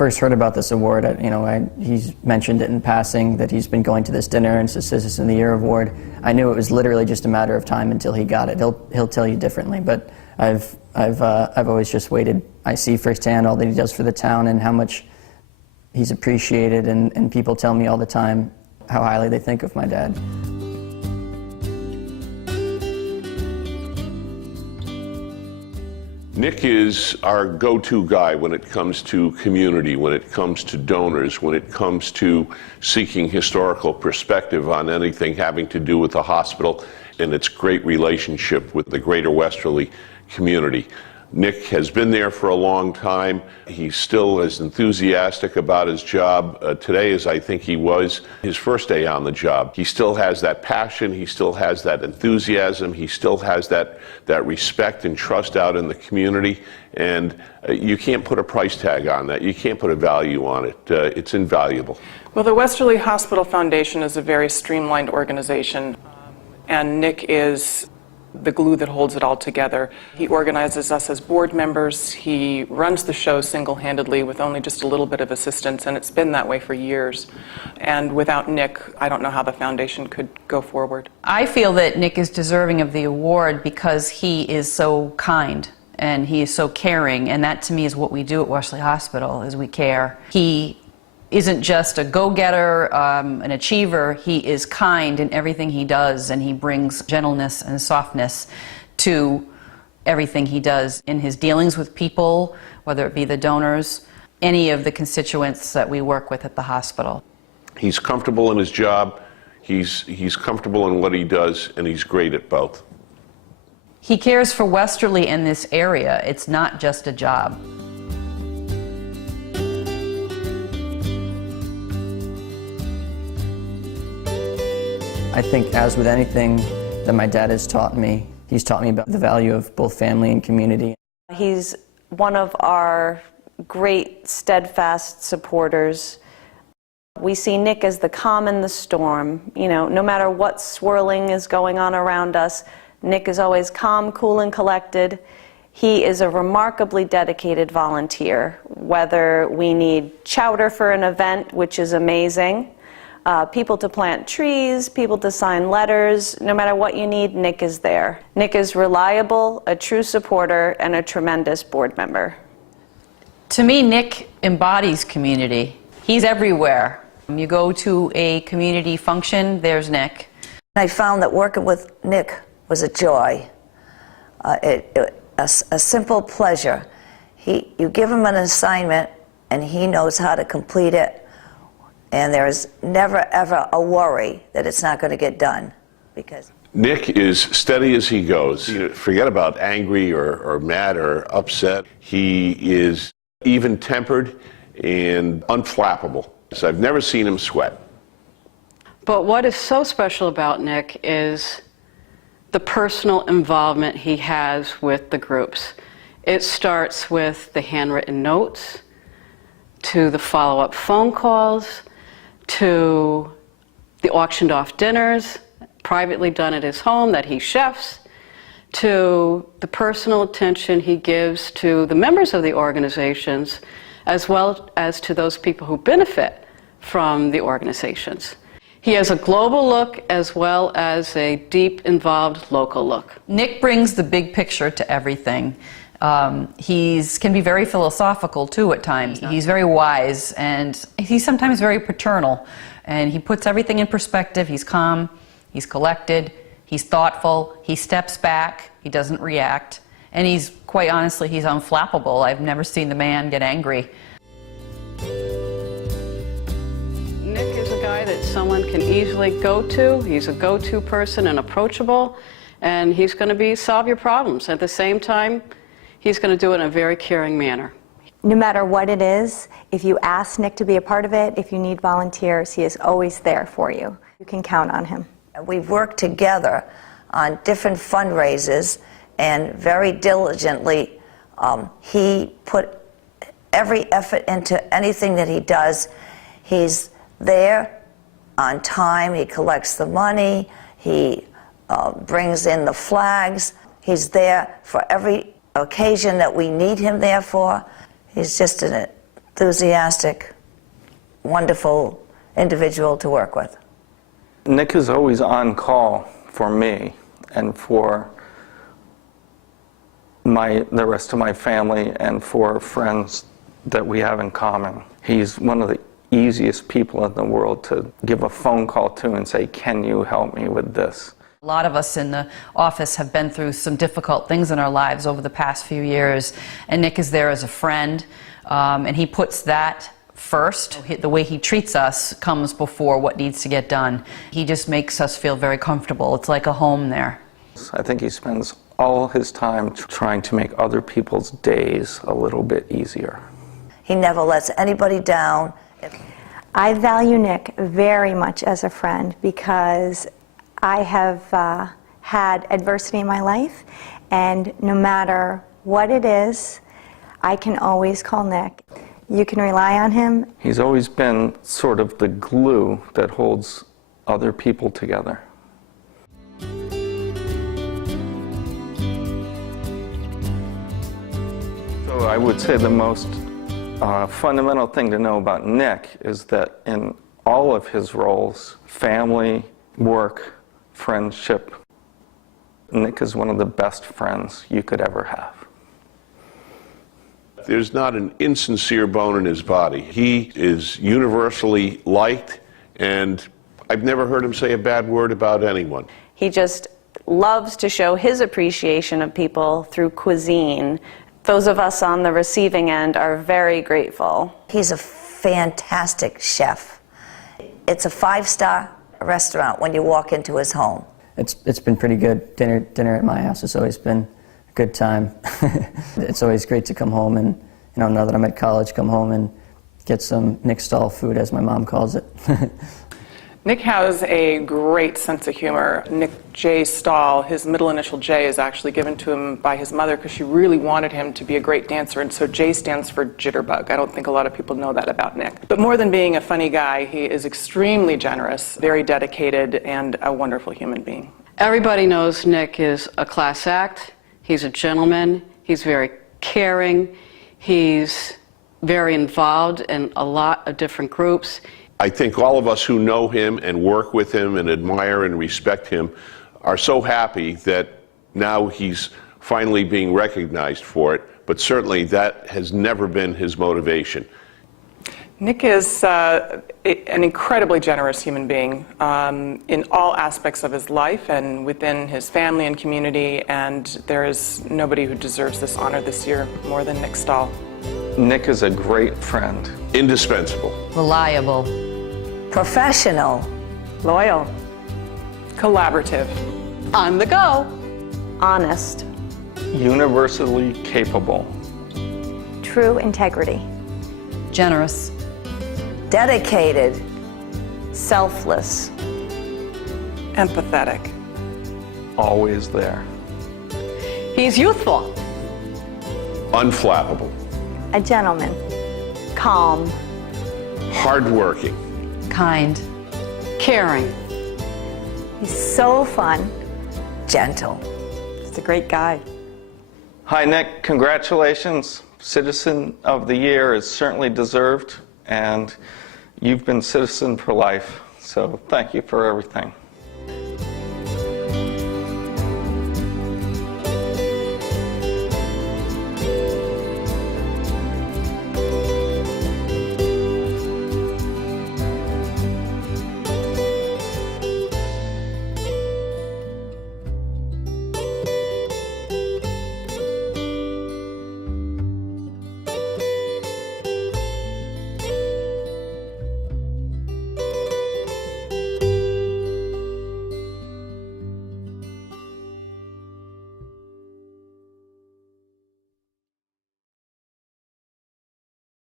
first heard about this award, he's mentioned it in passing that he's been going to this dinner and it's a Citizen of the Year award. I knew it was literally just a matter of time until he got it. He'll tell you differently, but I've always just waited. I see firsthand all that he does for the town and how much he's appreciated, and people tell me all the time how highly they think of my dad. Nick is our go-to guy when it comes to community, when it comes to donors, when it comes to seeking historical perspective on anything having to do with the hospital and its great relationship with the greater Westerly community. Nick has been there for a long time. He's still as enthusiastic about his job today as I think he was his first day on the job. He still has that passion, he still has that enthusiasm, he still has that respect and trust out in the community, and you can't put a price tag on that. You can't put a value on it. It's invaluable. Well, the Westerly Hospital Foundation is a very streamlined organization, and Nick is the glue that holds it all together. He organizes us as board members. He runs the show single-handedly with only just a little bit of assistance, and it's been that way for years. And without Nick, I don't know how the foundation could go forward. I feel that Nick is deserving of the award because he is so kind and he is so caring, and that to me is what we do at Westerly Hospital, is we care. He isn't just a go-getter, an achiever. He is kind in everything he does, and he brings gentleness and softness to everything he does in his dealings with people, whether it be the donors, any of the constituents that we work with at the hospital. He's comfortable in his job, he's comfortable in what he does, and he's great at both. He cares for Westerly in this area. It's not just a job. I think, as with anything that my dad has taught me, he's taught me about the value of both family and community. He's one of our great, steadfast supporters. We see Nick as the calm in the storm. You know, no matter what swirling is going on around us, Nick is always calm, cool, and collected. He is a remarkably dedicated volunteer, whether we need chowder for an event, which is amazing, people to plant trees, people to sign letters. No matter what you need, Nick is there. Nick is reliable, a true supporter, and a tremendous board member. To me, Nick embodies community. He's everywhere. You go to a community function, there's Nick. I found that working with Nick was a joy, a simple pleasure. You give him an assignment, and he knows how to complete it. And there's never, ever a worry that it's not going to get done. Because Nick is steady as he goes. Forget about angry or mad or upset. He is even-tempered and unflappable. So I've never seen him sweat. But what is so special about Nick is the personal involvement he has with the groups. It starts with the handwritten notes, to the follow-up phone calls, to the auctioned off dinners, privately done at his home that he chefs, to the personal attention he gives to the members of the organizations, as well as to those people who benefit from the organizations. He has a global look as well as a deep, involved local look. Nick brings the big picture to everything. He can be very philosophical too at times. He's very wise, and he's sometimes very paternal, and he puts everything in perspective. He's calm, he's collected, he's thoughtful, he steps back, he doesn't react, and he's, quite honestly, he's unflappable. I've never seen the man get angry. Nick is a guy that someone can easily go to. He's a go-to person and approachable, and he's going to solve your problems. At the same time, he's going to do it in a very caring manner. No matter what it is, if you ask Nick to be a part of it, if you need volunteers, he is always there for you. You can count on him. we've worked together on different fundraisers, and very diligently he put every effort into anything that he does. He's there on time, he collects the money, he brings in the flags, he's there for every occasion that we need him there for. He's just the enthusiastic, wonderful individual to work with. Nick is always on call for me and for the rest of my family and for friends that we have in common. He's one of the easiest people in the world to give a phone call to and say, "Can you help me with this?" A lot of us in the office have been through some difficult things in our lives over the past few years, and Nick is there as a friend, and he puts that first. The way he treats us comes before what needs to get done. He just makes us feel very comfortable. It's like a home there. I think he spends all his time trying to make other people's days a little bit easier. He never lets anybody down. I value Nick very much as a friend because I have had adversity in my life, and no matter what it is, I can always call Nick. You can rely on him. He's always been sort of the glue that holds other people together. So I would say the most fundamental thing to know about Nick is that in all of his roles, family, work, friendship, Nick is one of the best friends you could ever have. There's not an insincere bone in his body. He is universally liked, and I've never heard him say a bad word about anyone. He just loves to show his appreciation of people through cuisine. Those of us on the receiving end are very grateful. He's a fantastic chef. It's a 5-star restaurant when you walk into his home. It's been pretty good. Dinner at my house has always been a good time. It's always great to come home and, now that I'm at college, come home and get some Nick Stahl food, as my mom calls it. Nick has a great sense of humor. Nick J. Stahl, his middle initial J, is actually given to him by his mother because she really wanted him to be a great dancer, and so J stands for jitterbug. I don't think a lot of people know that about Nick. But more than being a funny guy, he is extremely generous, very dedicated, and a wonderful human being. Everybody knows Nick is a class act. He's a gentleman. He's very caring. He's very involved in a lot of different groups. I think all of us who know him and work with him and admire and respect him are so happy that now he's finally being recognized for it, but certainly that has never been his motivation. Nick is an incredibly generous human being in all aspects of his life and within his family and community, and there is nobody who deserves this honor this year more than Nick Stahl. Nick is a great friend. Indispensable. Reliable. Professional. Loyal. Collaborative. On the go. Honest. Universally capable. True integrity. Generous. Dedicated. Selfless. Empathetic. Always there. He's youthful. Unflappable. A gentleman. Calm. Hardworking. Kind. Caring. He's so fun. Gentle. He's a great guy. Hi, Nick. Congratulations. Citizen of the Year is certainly deserved, and you've been citizen for life, so thank you for everything.